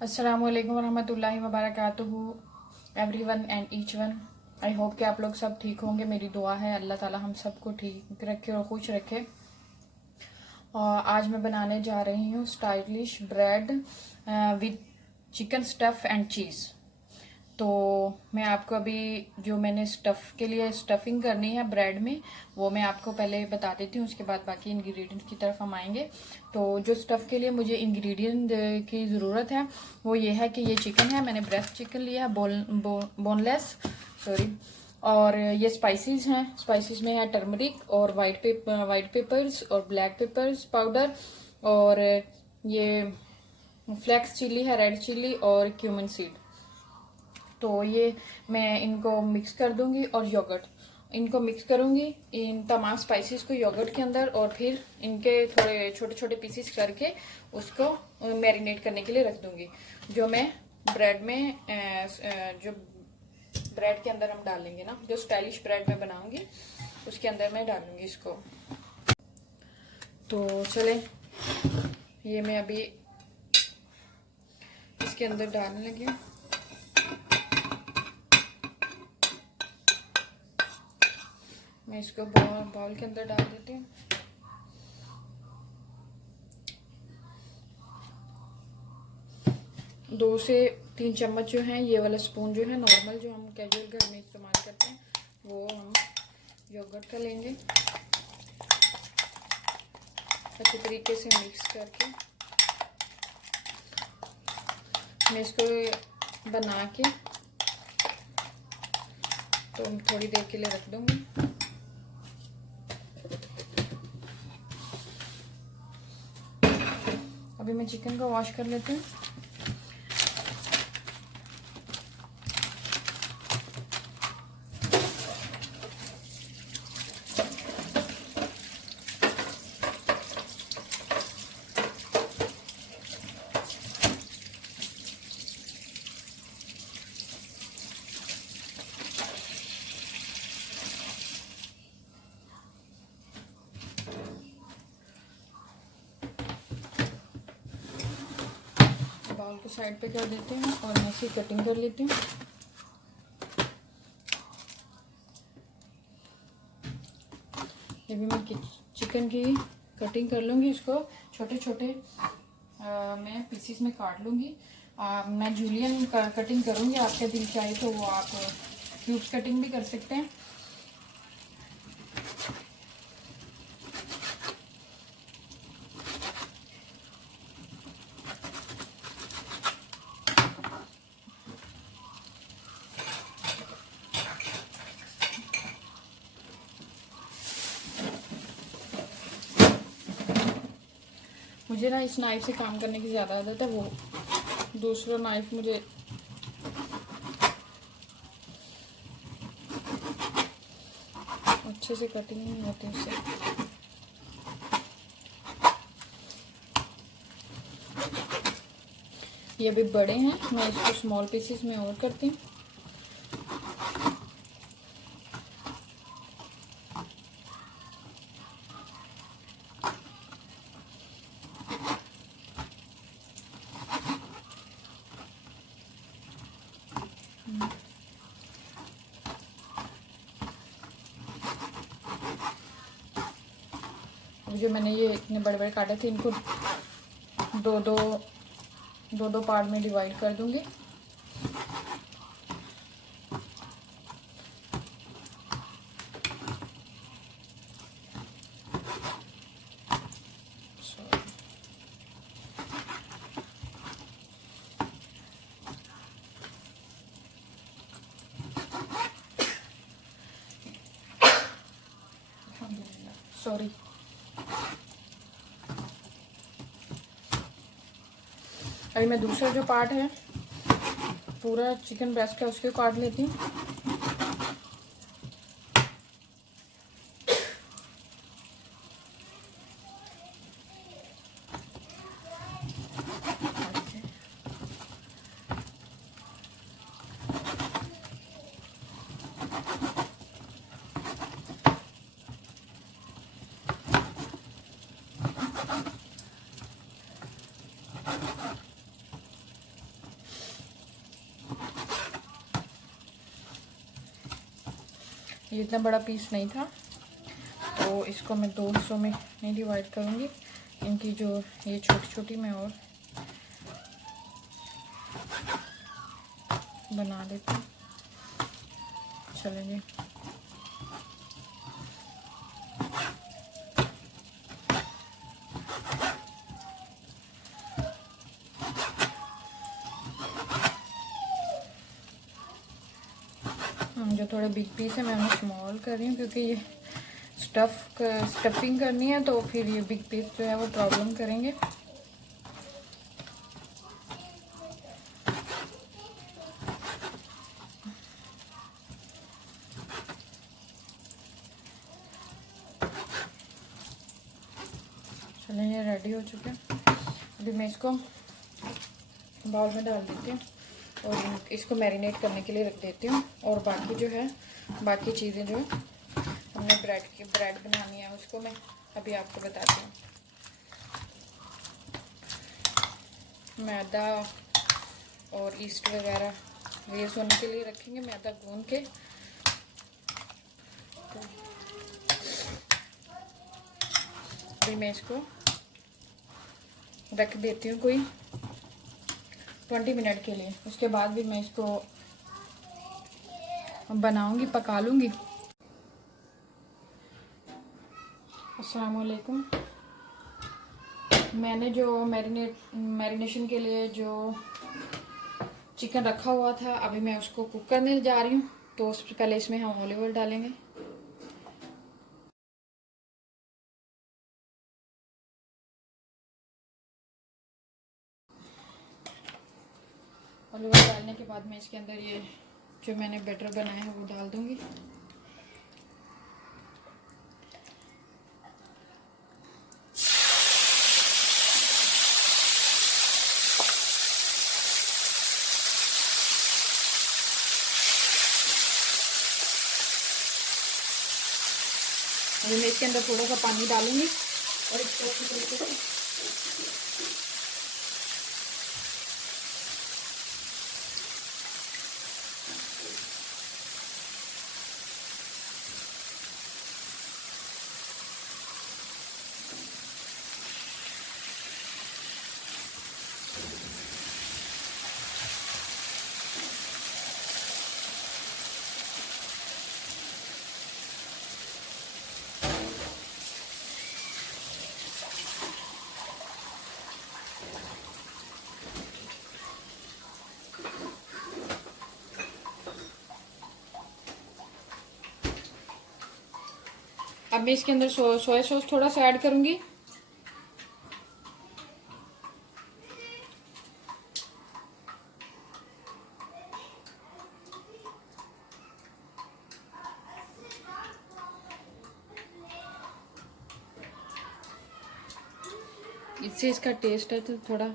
अस्सलामुअलैकुम वरहमतुल्लाहि वबरकातुहू everyone and each one. I hope कि आप लोग सब ठीक होंगे। मेरी दुआ है अल्लाह ताला हम सबको ठीक रखे और खुश रखे। और आज मैं बनाने जा रही हूँ stylish bread with chicken stuff and cheese. तो मैं आपको अभी जो मैंने स्टफ़ के लिए स्टफिंग करनी है ब्रेड में वो मैं आपको पहले बता देती हूँ, उसके बाद बाकी इंग्रेडिएंट्स की तरफ हम आएंगे। तो जो स्टफ़ के लिए मुझे इंग्रेडिएंट की ज़रूरत है वो ये है कि ये चिकन है, मैंने ब्रेस्ट चिकन लिया है, बोनलेस सॉरी। और ये स्पाइसेस हैं, स्पाइसेस में है टर्मरिक और वाइट पेपर्स और ब्लैक पेपर्स पाउडर, और ये फ्लेक्स चिली है, रेड चिली और क्यूमिन सीड। तो ये मैं इनको मिक्स कर दूंगी और योगर्ट इनको मिक्स करूंगी इन तमाम स्पाइसेस को योगर्ट के अंदर, और फिर इनके थोड़े छोटे छोटे पीसेस करके उसको मैरिनेट करने के लिए रख दूंगी। जो मैं ब्रेड में जो ब्रेड के अंदर हम डालेंगे ना, जो स्टाइलिश ब्रेड मैं बनाऊंगी उसके अंदर मैं डालूंगी इसको। तो चले ये मैं अभी इसके अंदर डालने लगी हूँ। मैं इसको बाउल के अंदर डाल देती हूँ। दो से तीन चम्मच जो है, ये वाला स्पून जो है नॉर्मल जो हम कैजुअल घर में इस्तेमाल करते हैं वो हम योगर्ट का लेंगे। अच्छी तरीके से मिक्स करके मैं इसको बना के तो थोड़ी देर के लिए रख दूंगी। अभी मैं चिकन को वॉश कर लेती हूँ। बाउल को साइड पे कर देती हूँ और मैं इसकी कटिंग कर लेती हूँ। ये भी मैं चिकन की कटिंग कर लूँगी, इसको छोटे छोटे मैं पीसीस में काट लूँगी। मैं जूलियन कटिंग करूँगी, आपका दिल चाहे तो वो आप क्यूब्स कटिंग भी कर सकते हैं। मुझे ना इस नाइफ से काम करने की ज़्यादा आदत है, वो दूसरा नाइफ मुझे अच्छे से कटिंग नहीं होती उससे। ये अभी बड़े हैं, मैं इसको स्मॉल पीसेस में और करती हूँ। अब जो मैंने ये इतने बड़े बड़े काटे थे इनको दो दो पार्ट में डिवाइड कर दूंगी। सॉरी, अभी मैं दूसरा जो पार्ट है पूरा चिकन ब्रेस्ट का उसको काट लेती हूँ। ये इतना बड़ा पीस नहीं था, तो इसको मैं दो हिस्सों में नहीं डिवाइड करूँगी। इनकी जो ये छोटी छोटी मैं और बना लेती हूँ। चलेंगे, जो थोड़े बिग पीस है मैं उन्हें स्मॉल कर रही हूँ, क्योंकि ये स्टफिंग करनी है, तो फिर ये बिग पीस जो है वो प्रॉब्लम करेंगे। चलिए, ये रेडी हो चुके हैं। अभी मैं इसको बाउल में डाल देती हूँ और इसको मैरिनेट करने के लिए रख देती हूँ। और बाकी जो है, बाकी चीज़ें जो हमने ब्रेड बनानी है, उसको मैं अभी आपको बताती हूँ। मैदा और ईस्ट वगैरह ये सोने के लिए रखेंगे, मैदा गूंद के। तो अभी मैं इसको रख देती हूँ कोई 20 मिनट के लिए। उसके बाद भी मैं इसको बनाऊंगी, पका लूँगी। अस्सलाम वालेकुम। मैंने जो मैरिनेशन के लिए जो चिकन रखा हुआ था, अभी मैं उसको कुक करने जा रही हूँ। तो उससे पहले इसमें हम ऑलिव ऑयल डालेंगे। ऑलिव ऑयल डालने के बाद मैं इसके अंदर ये जो मैंने बैटर बनाया है वो डाल दूँगी। अभी मैं इसके अंदर थोड़ा सा पानी डालूंगी और इसको अच्छी तरीके से अब मैं इसके अंदर सोया सॉस थोड़ा सा ऐड करूंगी। इससे इसका टेस्ट है तो थोड़ा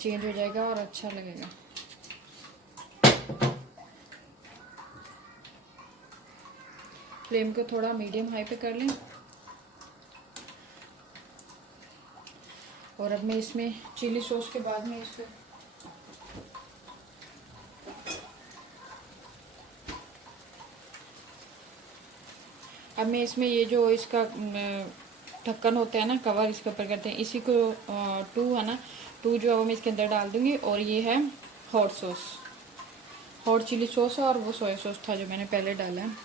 चेंज हो जाएगा और अच्छा लगेगा। फ्लेम को थोड़ा मीडियम हाई पे कर लें। और अब मैं इसमें चिली सॉस के बाद में इसको अब मैं इसमें ये जो इसका ढक्कन होता है ना, कवर इसके ऊपर करते हैं, इसी को 2 है ना, 2 जो है वो मैं इसके अंदर डाल दूंगी। और ये है hot sauce, hot chilli sauce है, और वो सोया सॉस था जो मैंने पहले डाला है।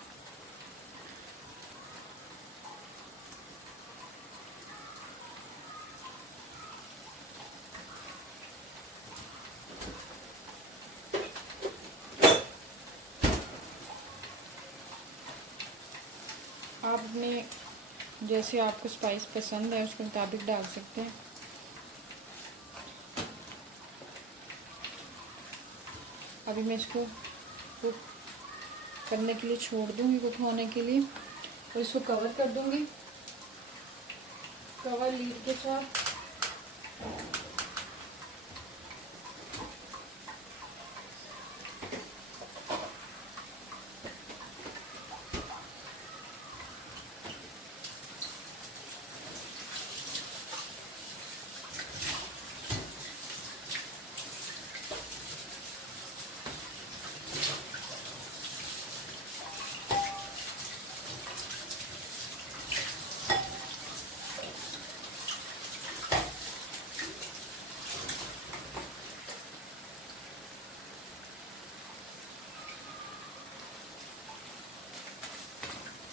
आप अपने जैसे आपको स्पाइस पसंद है उसके मुताबिक डाल सकते हैं। अभी मैं इसको कुक करने के लिए छोड़ दूंगी, कुक होने के लिए। और इसको कवर कर दूंगी, कवर लीड के साथ।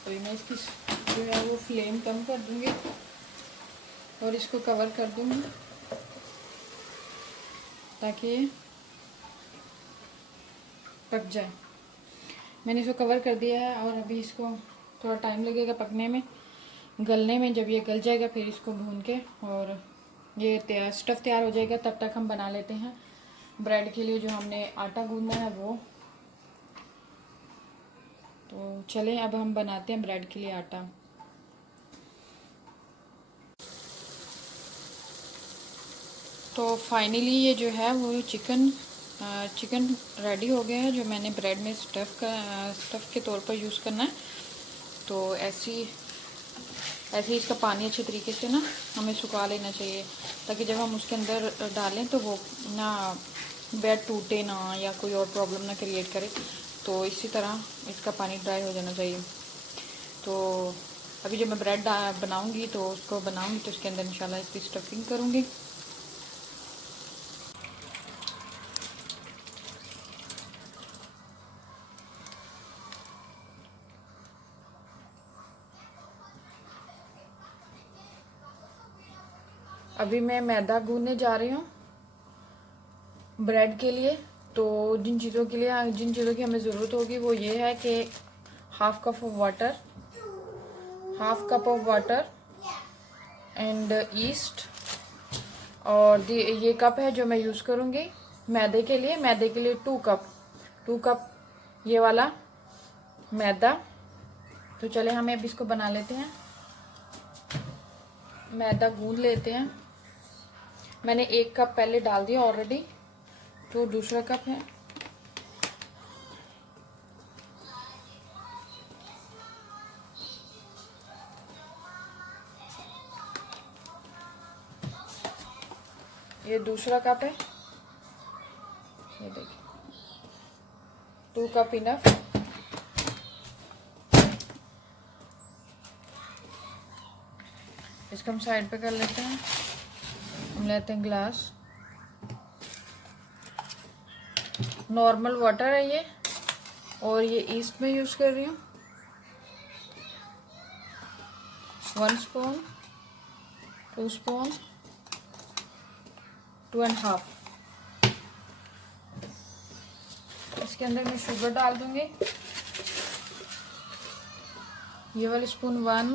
तो मैं इसकी जो है वो फ्लेम कम कर दूंगी और इसको कवर कर दूंगी ताकि पक जाए। मैंने इसको कवर कर दिया है और अभी इसको थोड़ा टाइम लगेगा पकने में, गलने में। जब ये गल जाएगा फिर इसको भून के और ये स्टफ़ तैयार हो जाएगा, तब तक हम बना लेते हैं ब्रेड के लिए जो हमने आटा गूंदना है वो। तो चलें अब हम बनाते हैं ब्रेड के लिए आटा। तो फाइनली ये जो है वो चिकन रेडी हो गया है, जो मैंने ब्रेड में स्टफ़ के तौर पर यूज़ करना है। तो ऐसे ही इसका पानी अच्छे तरीके से ना हमें सुखा लेना चाहिए, ताकि जब हम उसके अंदर डालें तो वो ना ब्रेड टूटे ना या कोई और प्रॉब्लम ना क्रिएट करे। तो इसी तरह इसका पानी ड्राई हो जाना चाहिए। तो अभी जब मैं ब्रेड बनाऊंगी तो उसको बनाऊंगी तो उसके अंदर इंशाल्लाह इसकी स्टफिंग करूंगी। अभी मैं मैदा गूंदने जा रही हूँ ब्रेड के लिए। तो जिन चीज़ों की हमें ज़रूरत होगी वो ये है कि half cup of water and east. और ये कप है जो मैं यूज़ करूँगी मैदे के लिए 2 कप ये वाला मैदा। तो चले हमें अब इसको बना लेते हैं, मैदा गूंद लेते हैं। मैंने 1 कप पहले डाल दिया ऑलरेडी, तो दूसरा कप है। ये दूसरा कप है, ये देखिए 2 कप इनफ। इसको हम साइड पे कर लेते हैं। हम लेते हैं ग्लास, नॉर्मल वाटर है ये, और ये ईस्ट में यूज़ कर रही हूँ। 1 स्पून, 2 स्पून, 2.5। इसके अंदर मैं शुगर डाल दूंगी। ये वाले स्पून 1,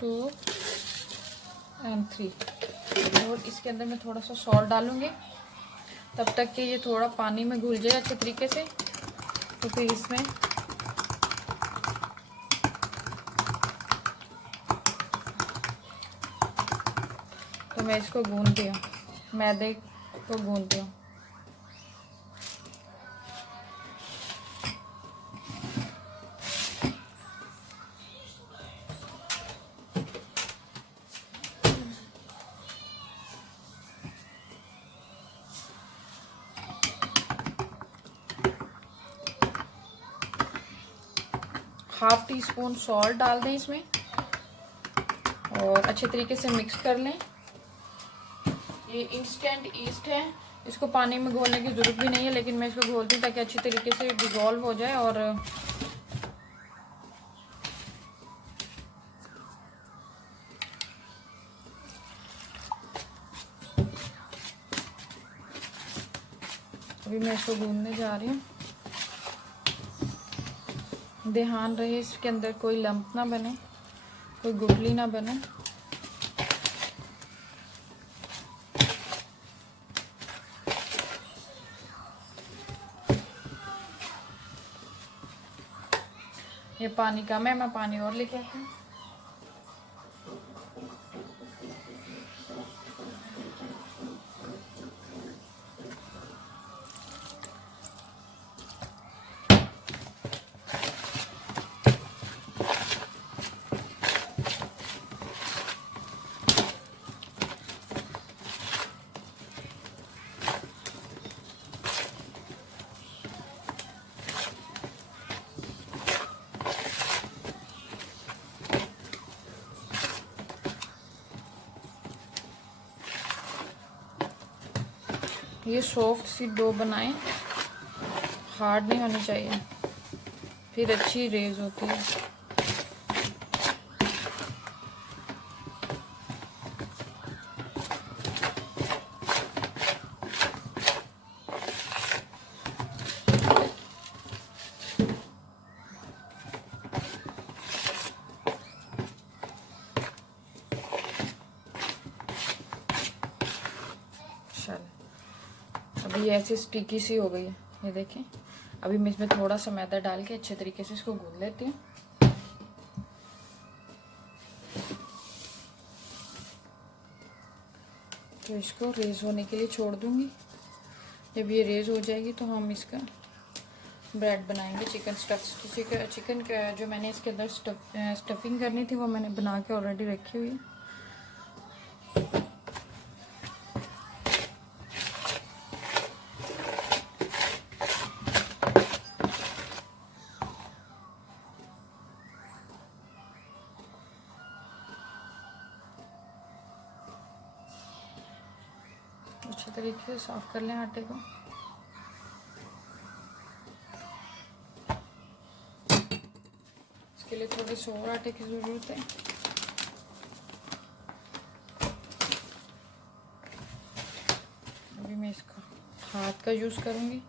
2 एंड 3। और इसके अंदर मैं थोड़ा सा सॉल्ट डालूंगी तब तक कि ये थोड़ा पानी में घुल जाए अच्छे तरीके से। तो फिर इसमें तो मैं इसको गूंदती हूँ, मैदे को गूंदती हूँ। हाफ टी स्पून सॉल्ट डाल दें इसमें और अच्छे तरीके से मिक्स कर लें। ये इंस्टेंट ईस्ट है, इसको पानी में घोलने की ज़रूरत भी नहीं है, लेकिन मैं इसको घोलती हूँ ताकि अच्छी तरीके से डिज़ोल्व हो जाए। और अभी मैं इसको गूंदने जा रही हूँ। ध्यान रहे इसके अंदर कोई लंप ना बने, कोई गुठली ना बने। ये पानी कम है, मैं पानी और लेके आती हूँ। ये सॉफ्ट सी डो बनाएं, हार्ड नहीं होनी चाहिए, फिर अच्छी रेज होती है। अभी ये ऐसी स्टिकी सी हो गई है, ये देखें। अभी मैं इसमें थोड़ा सा मैदा डाल के अच्छे तरीके से इसको गूंद लेती हूँ। तो इसको रेज होने के लिए छोड़ दूंगी। जब ये रेज हो जाएगी तो हम इसका ब्रेड बनाएंगे। चिकन का जो मैंने इसके अंदर स्टफिंग करनी थी वो मैंने बना के ऑलरेडी रखी हुई है। अच्छे तरीके से साफ कर लें आटे को। इसके लिए थोड़े से और आटे की ज़रूरत है। अभी मैं इसका हाथ का यूज़ करूँगी।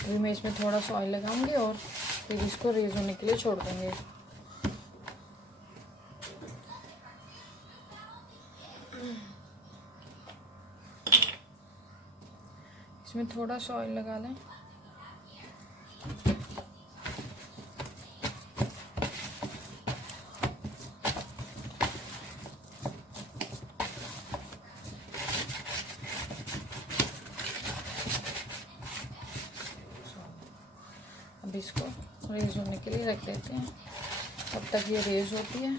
अभी मैं इसमें थोड़ा सा ऑयल लगाऊंगी और फिर इसको रेज होने के लिए छोड़ देंगे। इसमें थोड़ा सा ऑयल लगा लें। अब इसको रेज होने के लिए रख देते हैं। तब तक ये रेज होती है,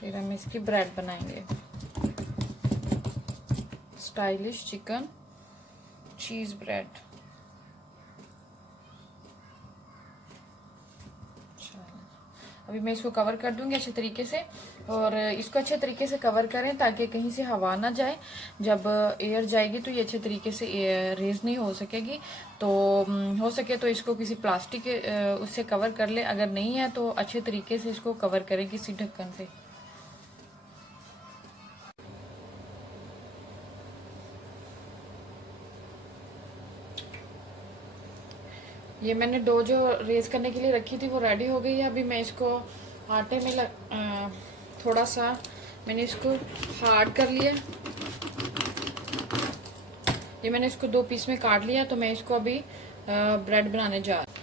फिर हम इसकी ब्रेड बनाएंगे। स्टाइलिश चिकन चीज़ ब्रेड। अभी मैं इसको कवर कर दूंगी अच्छे तरीके से, और इसको अच्छे तरीके से कवर करें ताकि कहीं से हवा ना जाए। जब एयर जाएगी तो ये अच्छे तरीके से रेज नहीं हो सकेगी। तो हो सके तो इसको किसी प्लास्टिक के उससे कवर कर ले, अगर नहीं है तो अच्छे तरीके से इसको कवर करें किसी ढक्कन से। ये मैंने डो जो रेज करने के लिए रखी थी वो रेडी हो गई है। अभी मैं इसको आटे में थोड़ा सा मैंने इसको हार्ड कर लिया। ये मैंने इसको 2 पीस में काट लिया। तो मैं इसको अभी ब्रेड बनाने जा रही हूँ।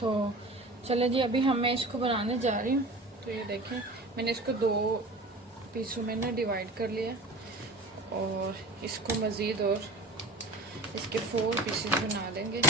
तो चले जी, अभी मैं इसको बनाने जा रही हूँ। तो ये देखें, मैंने इसको 2 पीसों में ना डिवाइड कर लिया, और इसको मज़ीद और इसके 4 पीसेस बना देंगे।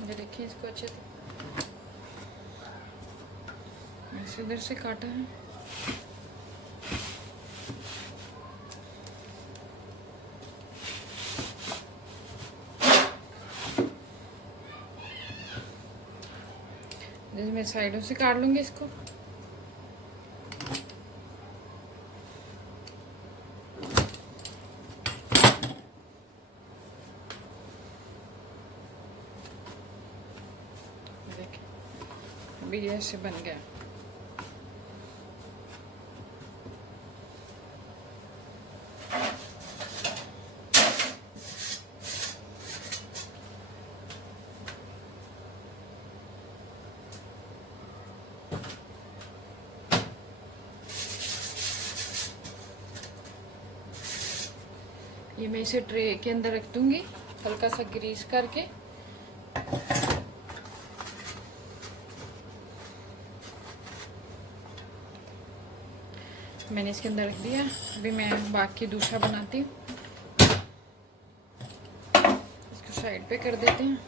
ये देखिए, इसको अच्छे से इधर से काटा है। जैसे मैं साइडों से काट लूंगी इसको। देखिए अभी ये ऐसे बन गया। ये मैं इसे ट्रे के अंदर रख दूंगी हल्का सा ग्रीस करके। मैंने इसके अंदर रख दिया। अभी मैं बाकी दूसरा बनाती हूँ। इसको साइड पे कर देते हैं।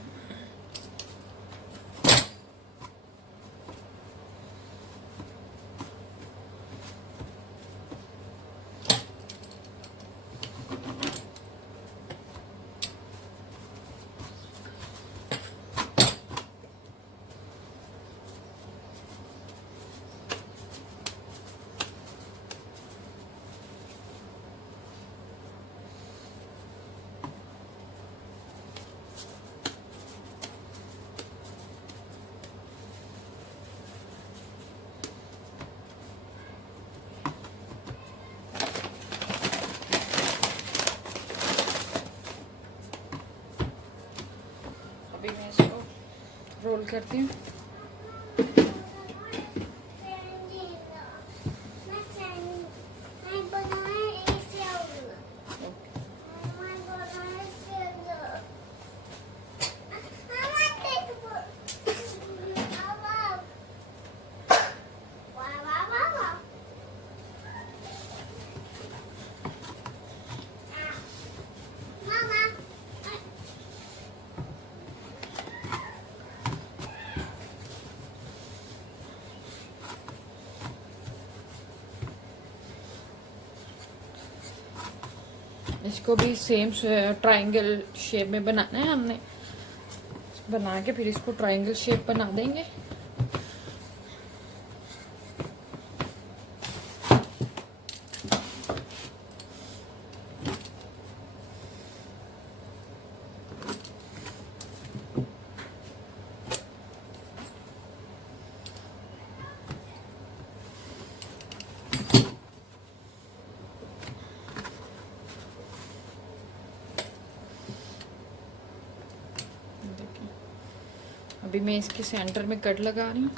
अभी मैं इसको रोल करती हूँ। इसको भी सेम ट्रायंगल शेप में बनाना है हमने। बना के फिर इसको ट्रायंगल शेप बना देंगे। अभी मैं इसके सेंटर में कट लगा रही हूँ।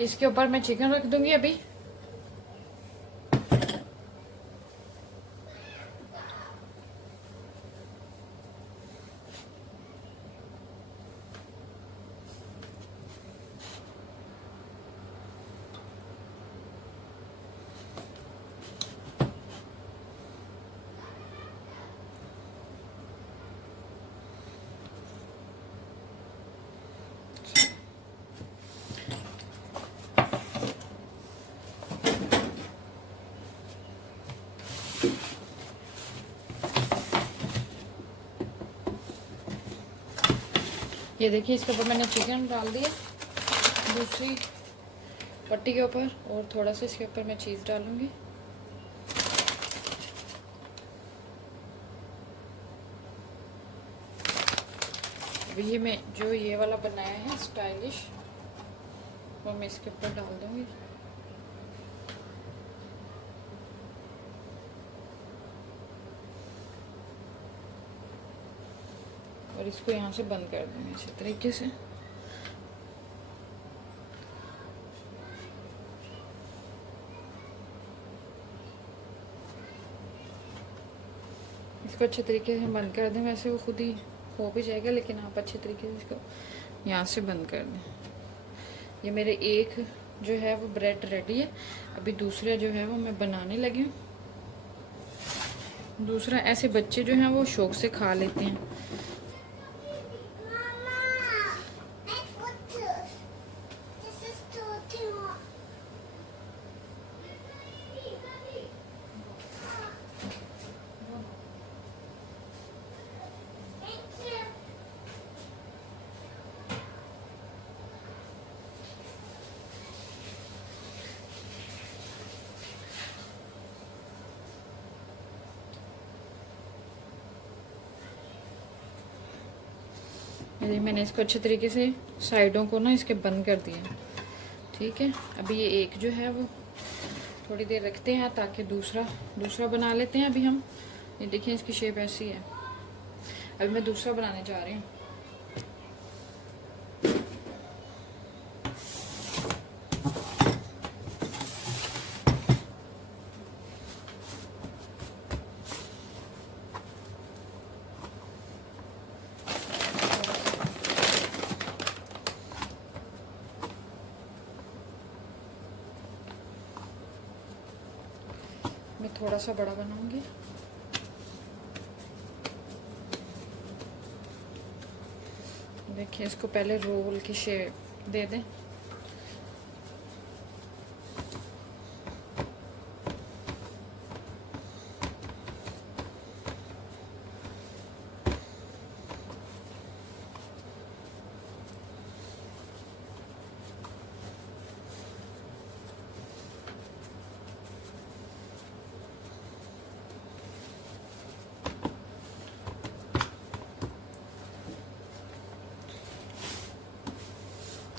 इसके ऊपर मैं चिकन रख दूंगी अभी। ये देखिए इसके ऊपर मैंने चिकन डाल दिया दूसरी पट्टी के ऊपर, और थोड़ा सा इसके ऊपर मैं चीज़ डालूंगी। अभी ये मैं जो ये वाला बनाया है स्टाइलिश, वो मैं इसके ऊपर डाल दूंगी। और इसको यहाँ से बंद कर दूँगी इसी तरीके से। इसको अच्छे तरीके से बंद कर दें। वैसे वो खुद ही हो भी जाएगा, लेकिन आप अच्छे तरीके से इसको यहाँ से बंद कर दें। ये मेरे एक जो है वो ब्रेड रेडी है। अभी दूसरा जो है वो मैं बनाने लगी हूँ। दूसरा ऐसे बच्चे जो हैं वो शौक से खा लेते हैं। ये मैंने इसको अच्छे तरीके से साइडों को ना इसके बंद कर दिया। ठीक है, अभी ये एक जो है वो थोड़ी देर रखते हैं ताकि दूसरा बना लेते हैं। अभी हम ये देखिए इसकी शेप ऐसी है। अभी मैं दूसरा बनाने जा रही हूँ। मैं थोड़ा सा बड़ा बनाऊंगी। देखिए इसको पहले रोल की शेप दे दें।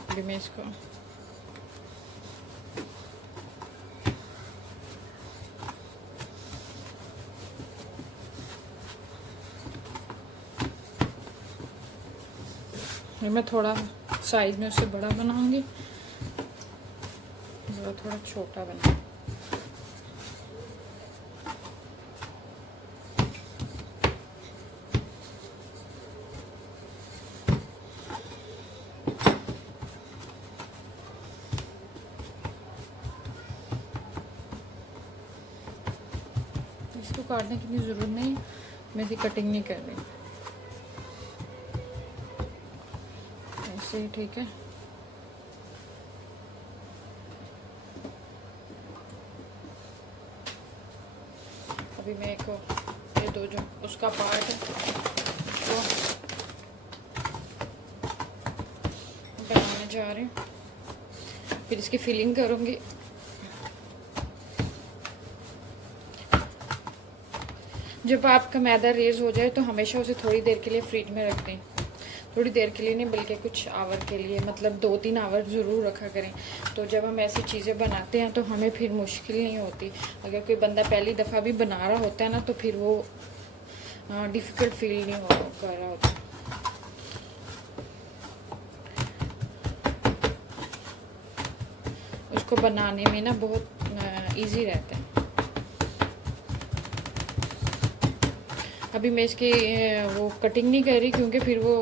अभी मैं इसको मैं थोड़ा साइज में उससे बड़ा बनाऊंगी, थोड़ा छोटा बना। इसको काटने की ज़रूरत नहीं, मैं इसकी कटिंग नहीं कर रही, ऐसे ही ठीक है। अभी मैं एक ये दो जो उसका पार्ट है वो बनाने जा रही हूँ, फिर इसकी फिलिंग करूँगी। जब आपका मैदा रेज हो जाए तो हमेशा उसे थोड़ी देर के लिए फ्रिज में रख दें। थोड़ी देर के लिए नहीं बल्कि कुछ आवर के लिए, मतलब 2-3 आवर ज़रूर रखा करें। तो जब हम ऐसी चीज़ें बनाते हैं तो हमें फिर मुश्किल नहीं होती। अगर कोई बंदा पहली दफ़ा भी बना रहा होता है ना तो फिर वो डिफ़िकल्ट फील नहीं कर रहा होता। उसको बनाने में ना बहुत ईजी रहता है। अभी मैं इसकी वो कटिंग नहीं कर रही क्योंकि फिर वो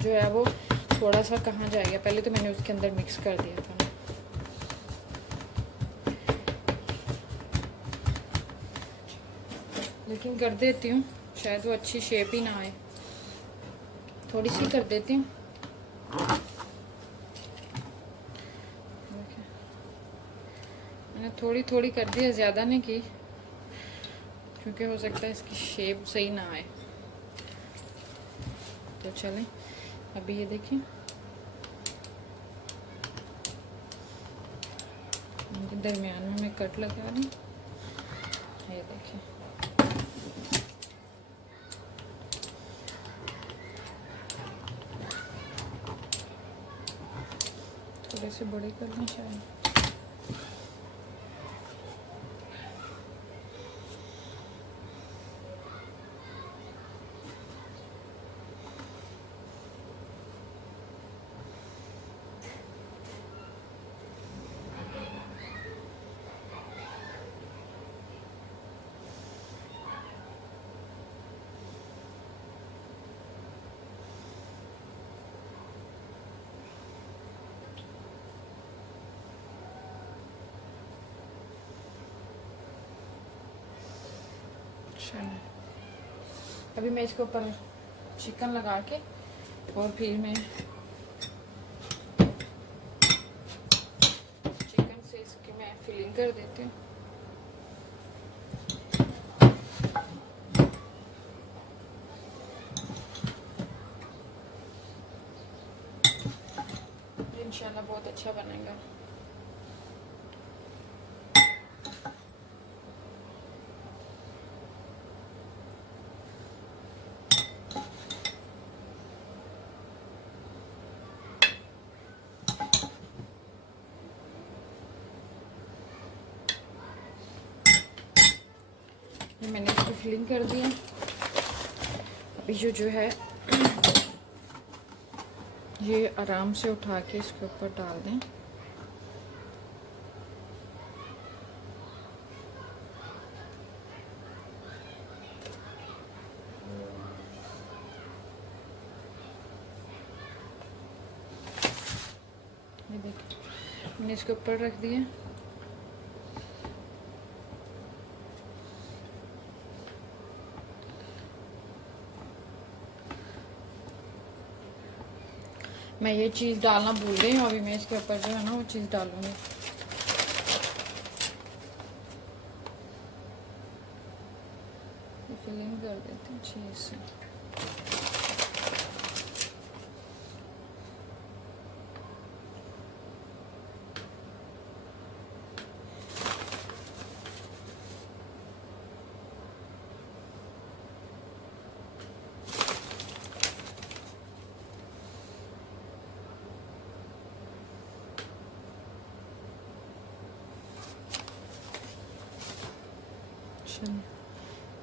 जो है वो थोड़ा सा कहाँ जाएगा। पहले तो मैंने उसके अंदर मिक्स कर दिया था, लेकिन कर देती हूँ, शायद वो अच्छी शेप ही ना आए। थोड़ी सी कर देती हूँ। मैंने थोड़ी थोड़ी कर दी है, ज़्यादा नहीं की, क्योंकि हो सकता है इसकी शेप सही ना आए। तो चलें, अभी ये देखिए दरमियान में मैं कट लगा रही हूँ। ये देखिए थोड़े से बड़े कर लें शायद। अभी मैं इसके ऊपर चिकन लगा के और फिर मैं चिकन से इसकी मैं फिलिंग कर देती हूँ। इंशाल्लाह बहुत अच्छा बनेगा। मैंने इसकी फिलिंग कर दी है। अभी जो है ये आराम से उठा के इसके ऊपर डाल दें। ये देखिए मैंने इसके ऊपर रख दिया। मैं ये चीज़ डालना भूल गई हूँ, अभी मैं इसके ऊपर जो है ना वो चीज़ डालूंगी। फिलिंग कर देते हैं चीज़ से।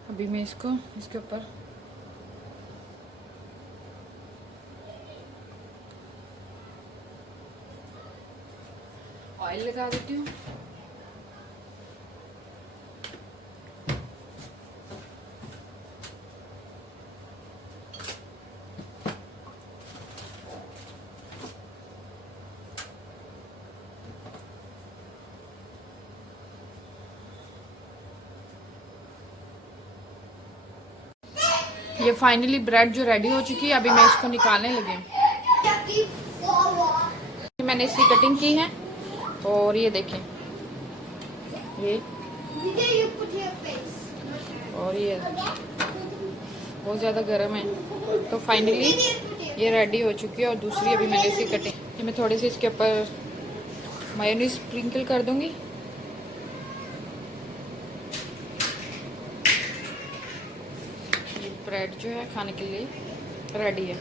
अभी मैं इसको इसके ऊपर ऑयल लगा देती हूँ। ये फाइनली ब्रेड जो रेडी हो चुकी है, अभी मैं इसको निकालने लगी हूँ। मैंने इसकी कटिंग की है और ये देखें ये और ये बहुत ज़्यादा गर्म है। तो फाइनली ये रेडी हो चुकी है और दूसरी अभी मैंने इसकी कटिंग, मैं थोड़ी सी इसके ऊपर मायोनीज स्प्रिंकल कर दूंगी। ब्रेड जो है खाने के लिए रेडी है।